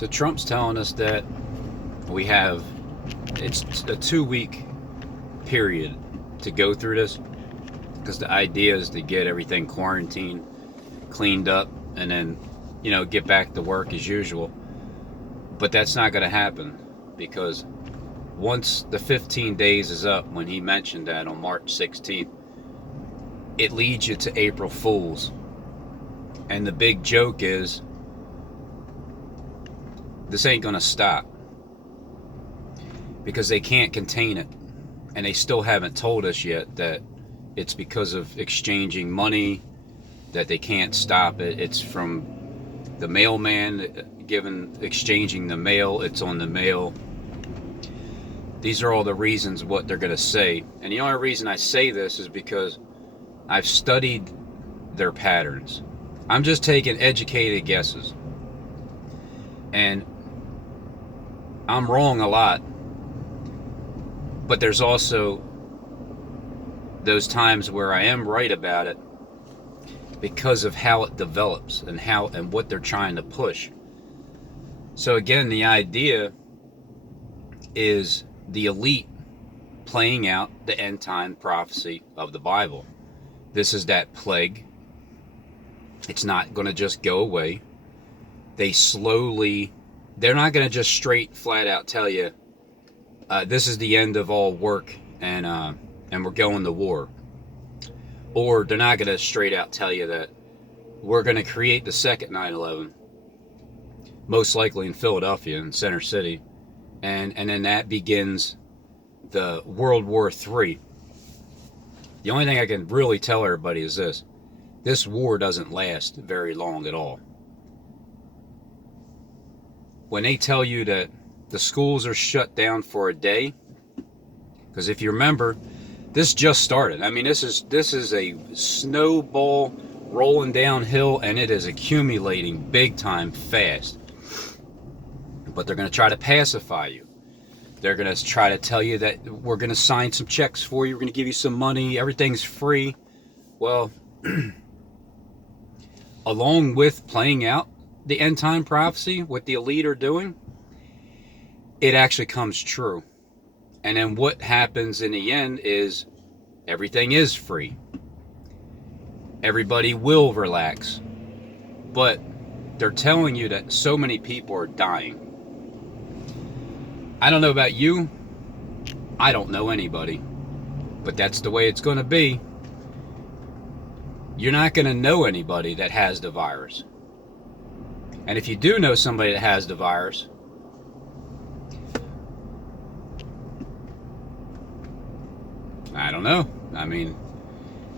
So Trump's telling us that we have, it's a 2 week period to go through this, because the idea is to get everything quarantined, cleaned up, and then, get back to work as usual. But that's not going to happen, because once the 15 days is up, when he mentioned that on March 16th, it leads you to April Fools. And the big joke is, this ain't going to stop, because they can't contain it. And they still haven't told us yet that it's because of exchanging money that they can't stop it. It's from the mailman exchanging the mail. It's on the mail. These are all the reasons what they're going to say. And the only reason I say this is because I've studied their patterns. I'm just taking educated guesses. And I'm wrong a lot. But there's also those times where I am right about it, because of how it develops and what they're trying to push. So again, the idea is the elite playing out the end time prophecy of the Bible. This is that plague. It's not going to just go away. They're not going to just straight flat out tell you, this is the end of all work and we're going to war. Or they're not going to straight out tell you that we're going to create the second 9/11, most likely in Philadelphia, in Center City, and then that begins the World War III. The only thing I can really tell everybody is this war doesn't last very long at all. When they tell you that the schools are shut down for a day, because if you remember, this just started. I mean, this is a snowball rolling downhill, and it is accumulating big time fast. But they're going to try to pacify you. They're going to try to tell you that we're going to sign some checks for you. We're going to give you some money. Everything's free. Well, along with playing out the end time prophecy, what the elite are doing, it actually comes true. And then what happens in the end is everything is free. Everybody will relax. But they're telling you that so many people are dying. I don't know about you. I don't know anybody. But that's the way it's going to be. You're not going to know anybody that has the virus. And if you do know somebody that has the virus, I don't know. I mean,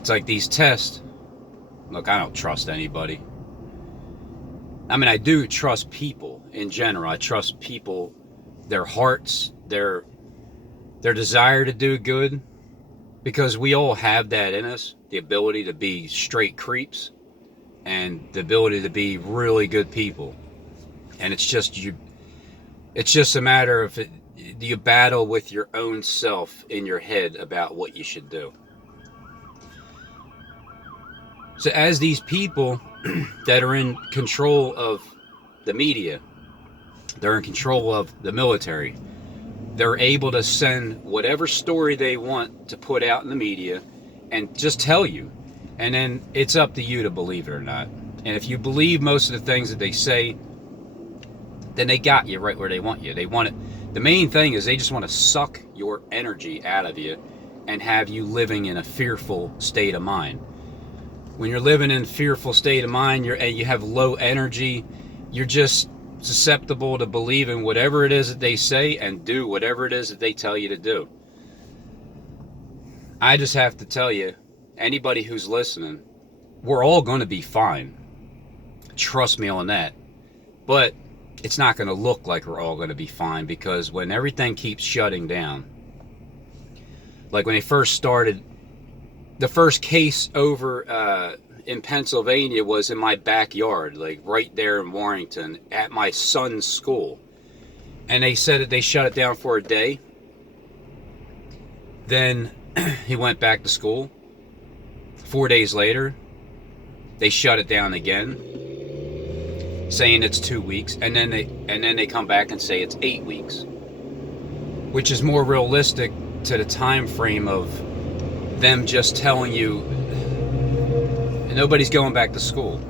it's like these tests. Look, I don't trust anybody. I mean, I do trust people in general. I trust people, their hearts, their desire to do good, because we all have that in us, the ability to be straight creeps and the ability to be really good people. And it's just a matter of you battle with your own self in your head about what you should do. So as these people that are in control of the media, they're in control of the military, they're able to send whatever story they want to put out in the media and just tell you. And then it's up to you to believe it or not. And if you believe most of the things that they say, then they got you right where they want you. They want it. The main thing is they just want to suck your energy out of you and have you living in a fearful state of mind. When you're living in a fearful state of mind, and you have low energy, you're just susceptible to believe in whatever it is that they say and do whatever it is that they tell you to do. I just have to tell you, anybody who's listening, we're all going to be fine. Trust me on that. But it's not going to look like we're all going to be fine, because when everything keeps shutting down, like when they first started, the first case over in Pennsylvania was in my backyard, like right there in Warrington at my son's school. And they said that they shut it down for a day. Then he went back to school. 4 days later, they shut it down again. saying it's 2 weeks, and then they come back and say it's 8 weeks, which is more realistic to the time frame of them just telling you nobody's going back to school.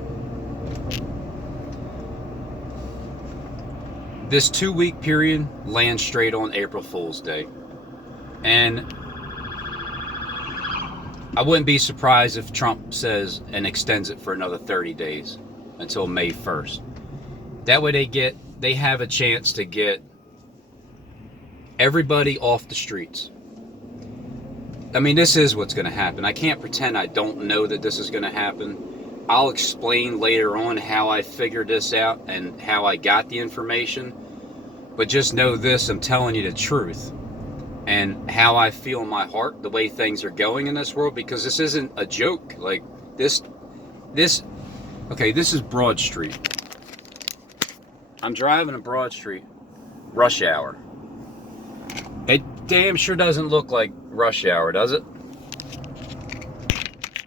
This 2-week period lands straight on April Fool's Day. And I wouldn't be surprised if Trump says and extends it for another 30 days until May 1st. That way they have a chance to get everybody off the streets. I mean, this is what's going to happen. I can't pretend I don't know that this is going to happen. I'll explain later on how I figured this out and how I got the information. But just know this, I'm telling you the truth. And how I feel in my heart, the way things are going in this world, because this isn't a joke. Like, this is Broad Street. I'm driving on Broad Street, rush hour. It damn sure doesn't look like rush hour, does it?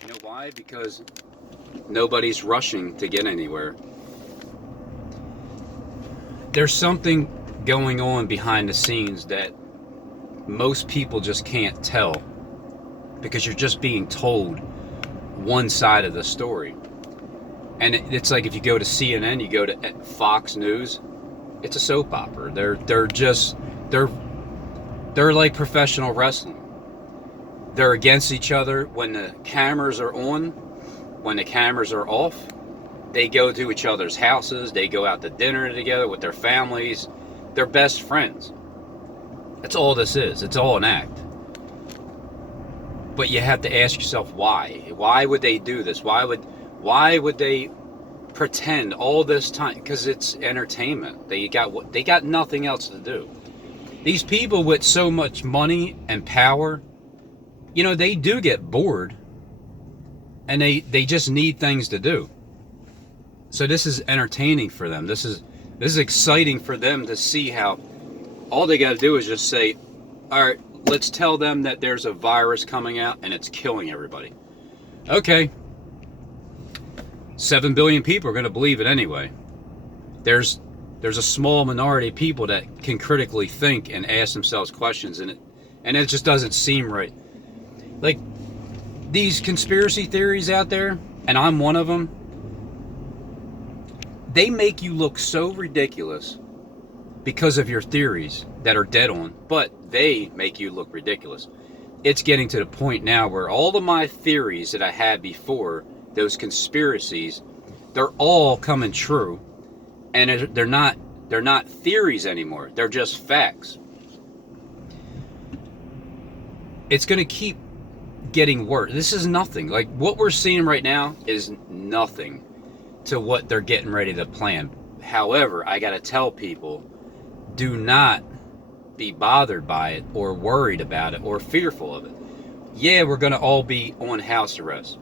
You know why? Because nobody's rushing to get anywhere. There's something going on behind the scenes that most people just can't tell, because you're just being told one side of the story. And it's like if you go to CNN, you go to Fox News, it's a soap opera. They're like professional wrestling. They're against each other when the cameras are on. When the cameras are off, they go to each other's houses. They go out to dinner together with their families. They're best friends. That's all this is. It's all an act. But you have to ask yourself why. Why would they do this? Why would they pretend all this time? Because it's entertainment. They got nothing else to do. These people with so much money and power, they do get bored, and they just need things to do. So this is entertaining for them. This is exciting for them to see how all they got to do is just say, all right, let's tell them that there's a virus coming out and it's killing everybody. Okay. 7 billion people are going to believe it anyway. There's a small minority of people that can critically think and ask themselves questions, and it just doesn't seem right. Like, these conspiracy theories out there, and I'm one of them, they make you look so ridiculous because of your theories that are dead on, but they make you look ridiculous. It's getting to the point now where all of my theories that I had before, those conspiracies, they're all coming true, and they're not theories anymore. They're just facts. It's going to keep getting worse. This is nothing. Like, what we're seeing right now is nothing to what they're getting ready to plan. However, I got to tell people, do not be bothered by it or worried about it or fearful of it. Yeah, we're going to all be on house arrest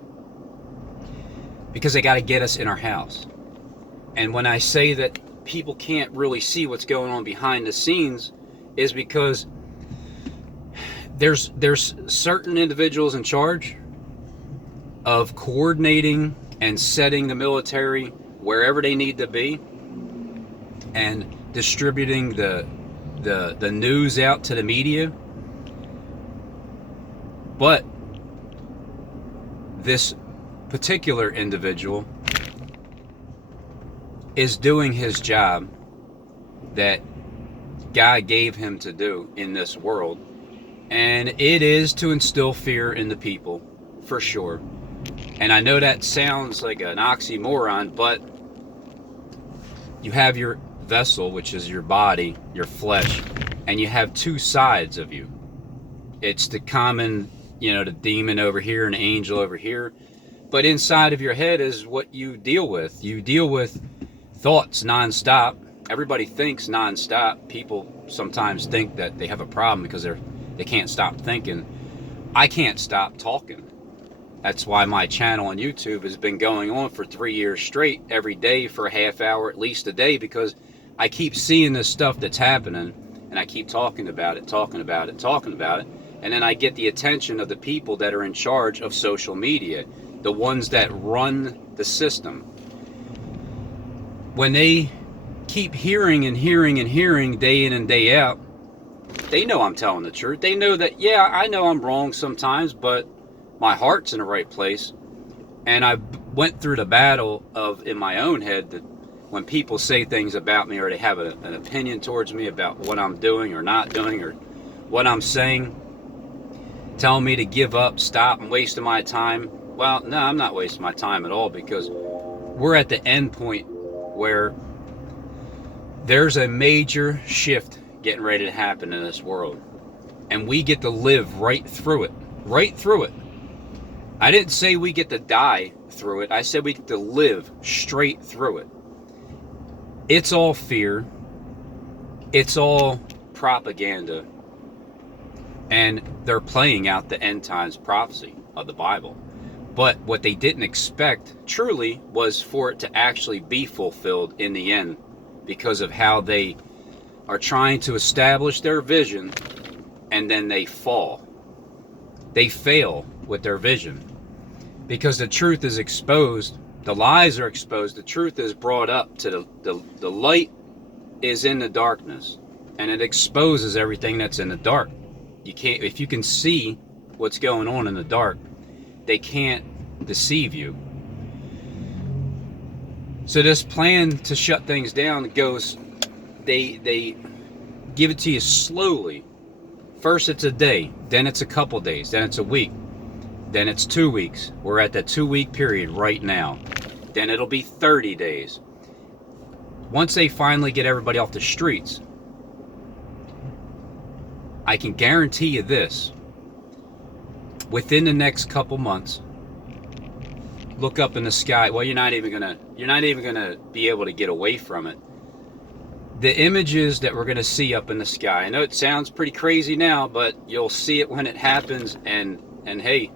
because they got to get us in our house. And when I say that people can't really see what's going on behind the scenes, is because there's certain individuals in charge of coordinating and setting the military wherever they need to be and distributing the news out to the media. But this particular individual is doing his job that God gave him to do in this world, and it is to instill fear in the people, for sure. And I know that sounds like an oxymoron, but you have your vessel, which is your body, your flesh, and you have two sides of you. It's the common, the demon over here and the angel over here. But inside of your head is what you deal with. You deal with thoughts nonstop. Everybody thinks nonstop. People sometimes think that they have a problem because they can't stop thinking. I can't stop talking. That's why my channel on YouTube has been going on for 3 years straight, every day for a half hour, at least a day, because I keep seeing this stuff that's happening, and I keep talking about it, and then I get the attention of the people that are in charge of social media, the ones that run the system. when they keep hearing and hearing and hearing day in and day out, they know I'm telling the truth. They know that, yeah, I know I'm wrong sometimes, but my heart's in the right place. And I went through the battle of, in my own head, that when people say things about me or they have an opinion towards me about what I'm doing or not doing or what I'm saying, telling me to give up, stop, and wasting my time. Well, no, I'm not wasting my time at all, because we're at the end point where there's a major shift getting ready to happen in this world. And we get to live right through it. Right through it. I didn't say we get to die through it. I said we get to live straight through it. It's all fear. It's all propaganda. And they're playing out the end times prophecy of the Bible. But what they didn't expect, truly, was for it to actually be fulfilled in the end, because of how they are trying to establish their vision, and then they fall. They fail with their vision, because the truth is exposed, the lies are exposed, the truth is brought up to the light is in the darkness, and it exposes everything that's in the dark. You can't, if you can see what's going on in the dark, they can't deceive you. So this plan to shut things down goes, they give it to you slowly. First it's a day, then it's a couple days, then it's a week, then it's 2 weeks. We're at that 2-week period right now. Then it'll be 30 days. Once they finally get everybody off the streets, I can guarantee you this: within the next couple months, look up in the sky. Well, you're not even gonna be able to get away from it. The images that we're gonna see up in the sky. I know it sounds pretty crazy now, but you'll see it when it happens. And hey,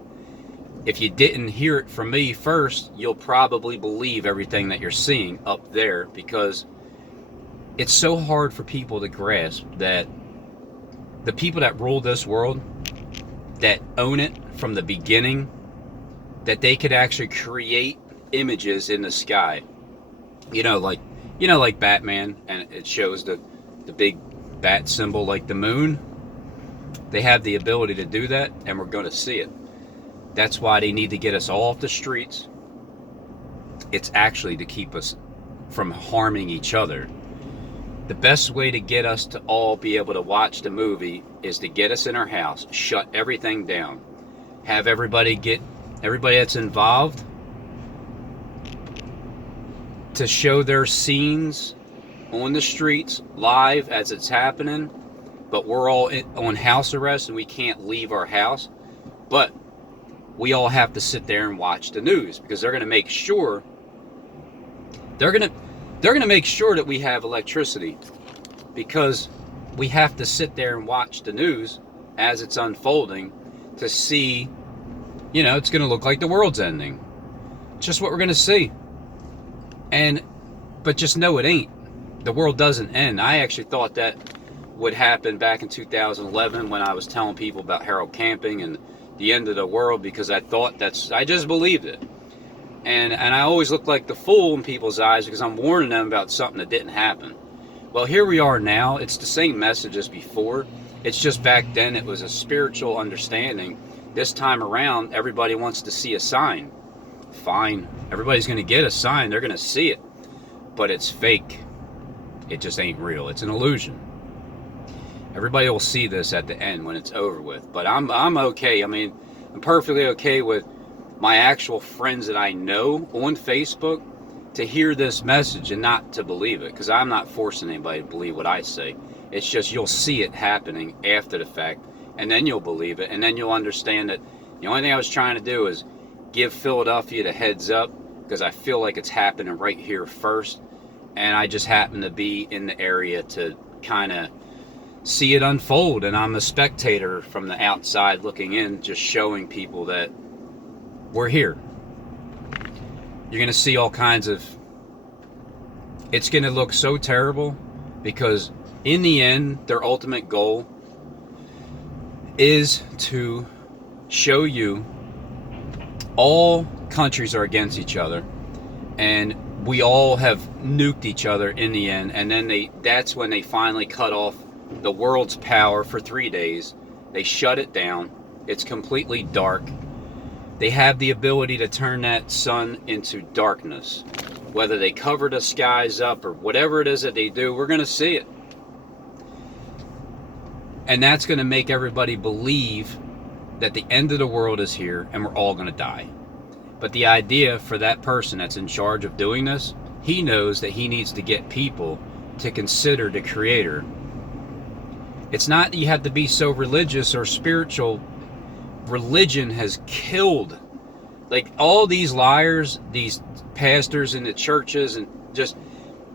if you didn't hear it from me first, you'll probably believe everything that you're seeing up there, because it's so hard for people to grasp that the people that rule this world, that own it from the beginning, that they could actually create images in the sky. Like Batman, and it shows the big bat symbol like the moon. They have the ability to do that, and we're going to see it. That's why they need to get us all off the streets. It's actually to keep us from harming each other. The best way to get us to all be able to watch the movie is to get us in our house, shut everything down, have everybody that's involved to show their scenes on the streets live as it's happening, but we're all on house arrest and we can't leave our house. But we all have to sit there and watch the news, because they're going to make sure that we have electricity, because we have to sit there and watch the news as it's unfolding to see, it's going to look like the world's ending. Just what we're going to see. But just know it ain't. The world doesn't end. I actually thought that would happen back in 2011 when I was telling people about Harold Camping and the end of the world, because I just believed it. And I always look like the fool in people's eyes because I'm warning them about something that didn't happen. Well, here we are now. It's the same message as before. It's just back then it was a spiritual understanding. This time around, everybody wants to see a sign. Fine. Everybody's going to get a sign. They're going to see it. But it's fake. It just ain't real. It's an illusion. Everybody will see this at the end when it's over with. But I'm okay. I mean, I'm perfectly okay with my actual friends that I know on Facebook to hear this message and not to believe it, because I'm not forcing anybody to believe what I say. It's just you'll see it happening after the fact, and then you'll believe it, and then you'll understand that the only thing I was trying to do is give Philadelphia the heads up, because I feel like it's happening right here first, and I just happen to be in the area to kind of see it unfold, and I'm a spectator from the outside looking in, just showing people that we're here. You're going to see all kinds of... It's going to look so terrible, because in the end, their ultimate goal is to show you all countries are against each other, and we all have nuked each other in the end, and then that's when they finally cut off the world's power for 3 days. They shut it down. It's completely dark. They have the ability to turn that sun into darkness. Whether they cover the skies up or whatever it is that they do, we're going to see it. And that's going to make everybody believe that the end of the world is here and we're all going to die. But the idea for that person that's in charge of doing this, he knows that he needs to get people to consider the Creator. It's not that you have to be so religious or spiritual. Religion has killed, like, all these liars, these pastors in the churches, and just,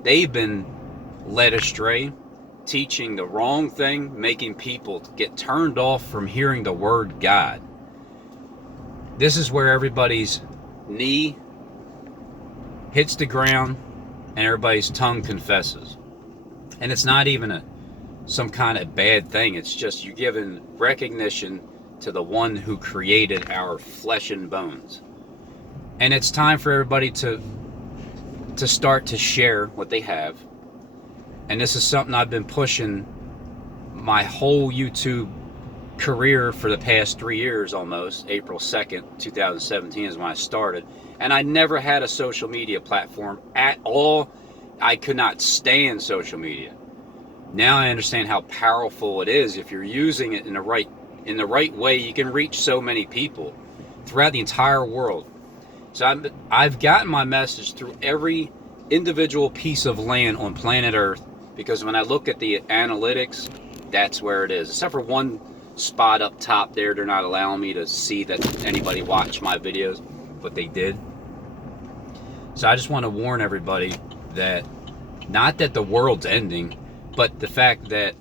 they've been led astray, teaching the wrong thing, making people get turned off from hearing the word God. This is where everybody's knee hits the ground and everybody's tongue confesses. And it's not even some kind of bad thing. It's just you're giving recognition to the one who created our flesh and bones. And it's time for everybody to start to share what they have. And this is something I've been pushing my whole YouTube career for the past 3 years almost. April 2nd, 2017 is when I started. And I never had a social media platform at all. I could not stand social media. Now I understand how powerful it is. If you're using it in the right way, you can reach so many people throughout the entire world. So I've gotten my message through every individual piece of land on planet Earth, because when I look at the analytics, that's where it is. Except for one spot up top there, they're not allowing me to see that anybody watched my videos, but they did. So I just want to warn everybody that, not that the world's ending, but the fact that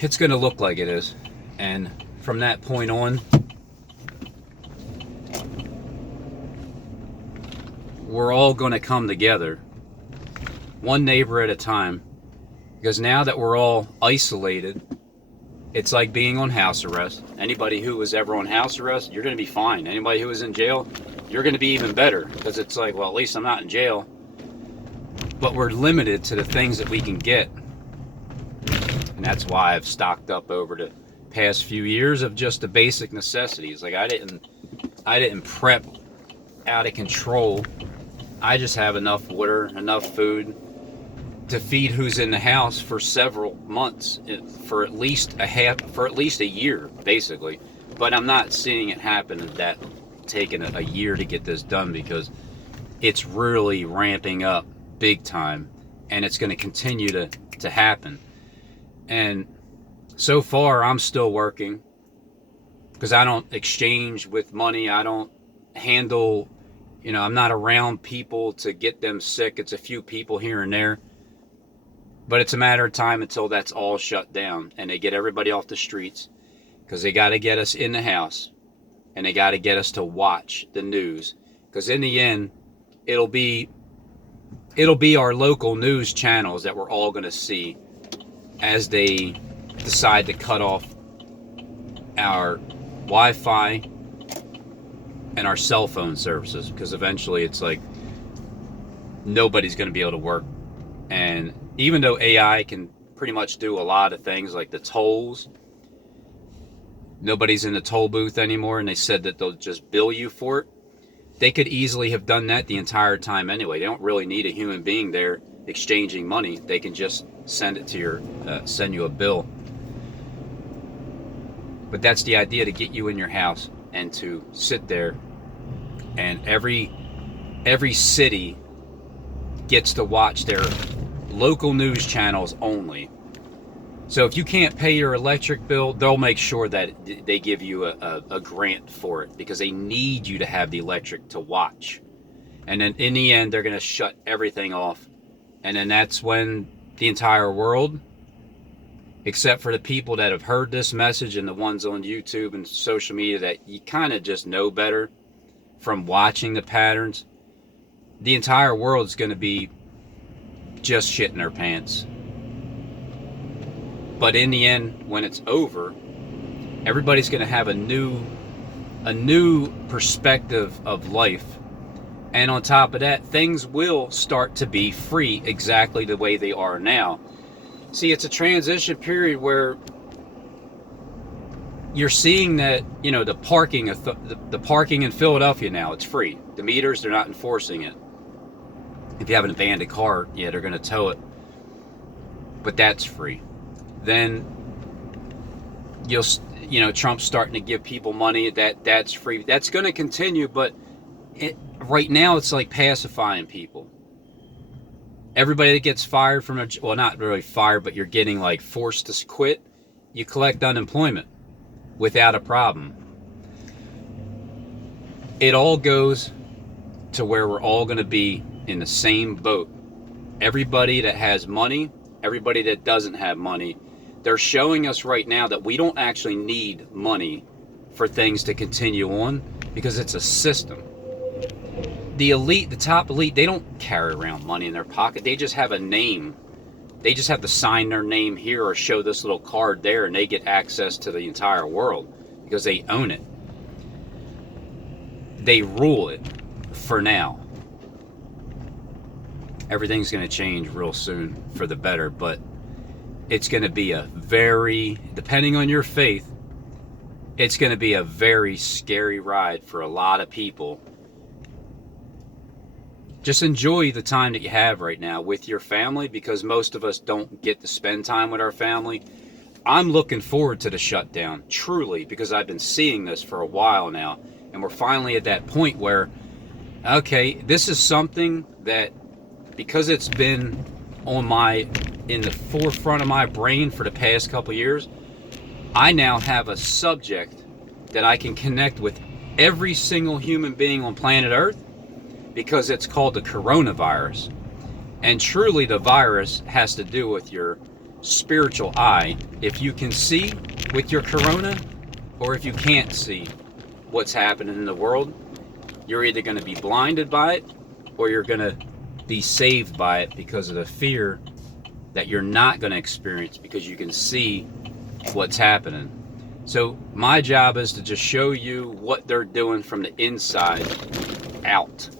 it's going to look like it is. And from that point on, we're all going to come together, one neighbor at a time, because now that we're all isolated, it's like being on house arrest. Anybody who was ever on house arrest, you're going to be fine. Anybody who was in jail, you're going to be even better, because it's like, well, at least I'm not in jail. But we're limited to the things that we can get. And that's why I've stocked up over the past few years of just the basic necessities. Like, I didn't prep out of control. I just have enough water, enough food to feed who's in the house for several months, for at least a year, basically. But I'm not seeing it happen that taking a year to get this done, because it's really ramping up big time, and it's going to continue to happen. And so far, I'm still working, because I don't exchange with money. I don't handle, I'm not around people to get them sick. It's a few people here and there. But it's a matter of time until that's all shut down, and they get everybody off the streets, because they got to get us in the house, and they got to get us to watch the news, because in the end, it'll be our local news channels that we're all going to see as they decide to cut off our Wi-Fi and our cell phone services, because eventually it's like nobody's going to be able to work. And even though AI can pretty much do a lot of things, like the tolls, nobody's in the toll booth anymore, and they said that they'll just bill you for it. They could easily have done that the entire time anyway. They don't really need a human being there exchanging money. They can just send it to send you a bill. But that's the idea, to get you in your house and to sit there, and every city gets to watch their local news channels only. So if you can't pay your electric bill, they'll make sure that they give you a grant for it, because they need you to have the electric to watch. And then in the end, they're going to shut everything off. And then that's when the entire world, except for the people that have heard this message and the ones on YouTube and social media that you kind of just know better from watching the patterns, the entire world is going to be just shitting their pants. But in the end, when it's over, everybody's going to have a new perspective of life, And on top of that, things will start to be free exactly the way they are now. See, it's a transition period where you're seeing that, you know, the parking in Philadelphia now, it's free. The meters, they're not enforcing it. If you have an abandoned car, yeah, they're going to tow it. But that's free. Then Trump's starting to give people money, that's free. That's going to continue, but right now it's like pacifying people. Everybody that gets fired from well, not really fired, but you're getting like forced to quit, you collect unemployment without a problem. It all goes to where we're all going to be in the same boat. Everybody that has money, everybody that doesn't have money, they're showing us right now that we don't actually need money for things to continue on, because it's a system. The elite, the top elite, they don't carry around money in their pocket. They just have a name. They just have to sign their name here or show this little card there, and they get access to the entire world because they own it. They rule it for now. Everything's going to change real soon for the better, but it's going to be a very, depending on your faith, it's going to be a very scary ride for a lot of people. Just enjoy the time that you have right now with your family, because most of us don't get to spend time with our family. I'm looking forward to the shutdown, truly, because I've been seeing this for a while now, and we're finally at that point where, okay, this is something that, because it's been in the forefront of my brain for the past couple years, I now have a subject that I can connect with every single human being on planet Earth, because it's called the coronavirus. And truly the virus has to do with your spiritual eye. If you can see with your corona, or if you can't see what's happening in the world, you're either going to be blinded by it, or you're going to be saved by it because of the fear that you're not going to experience, because you can see what's happening. So my job is to just show you what they're doing from the inside out.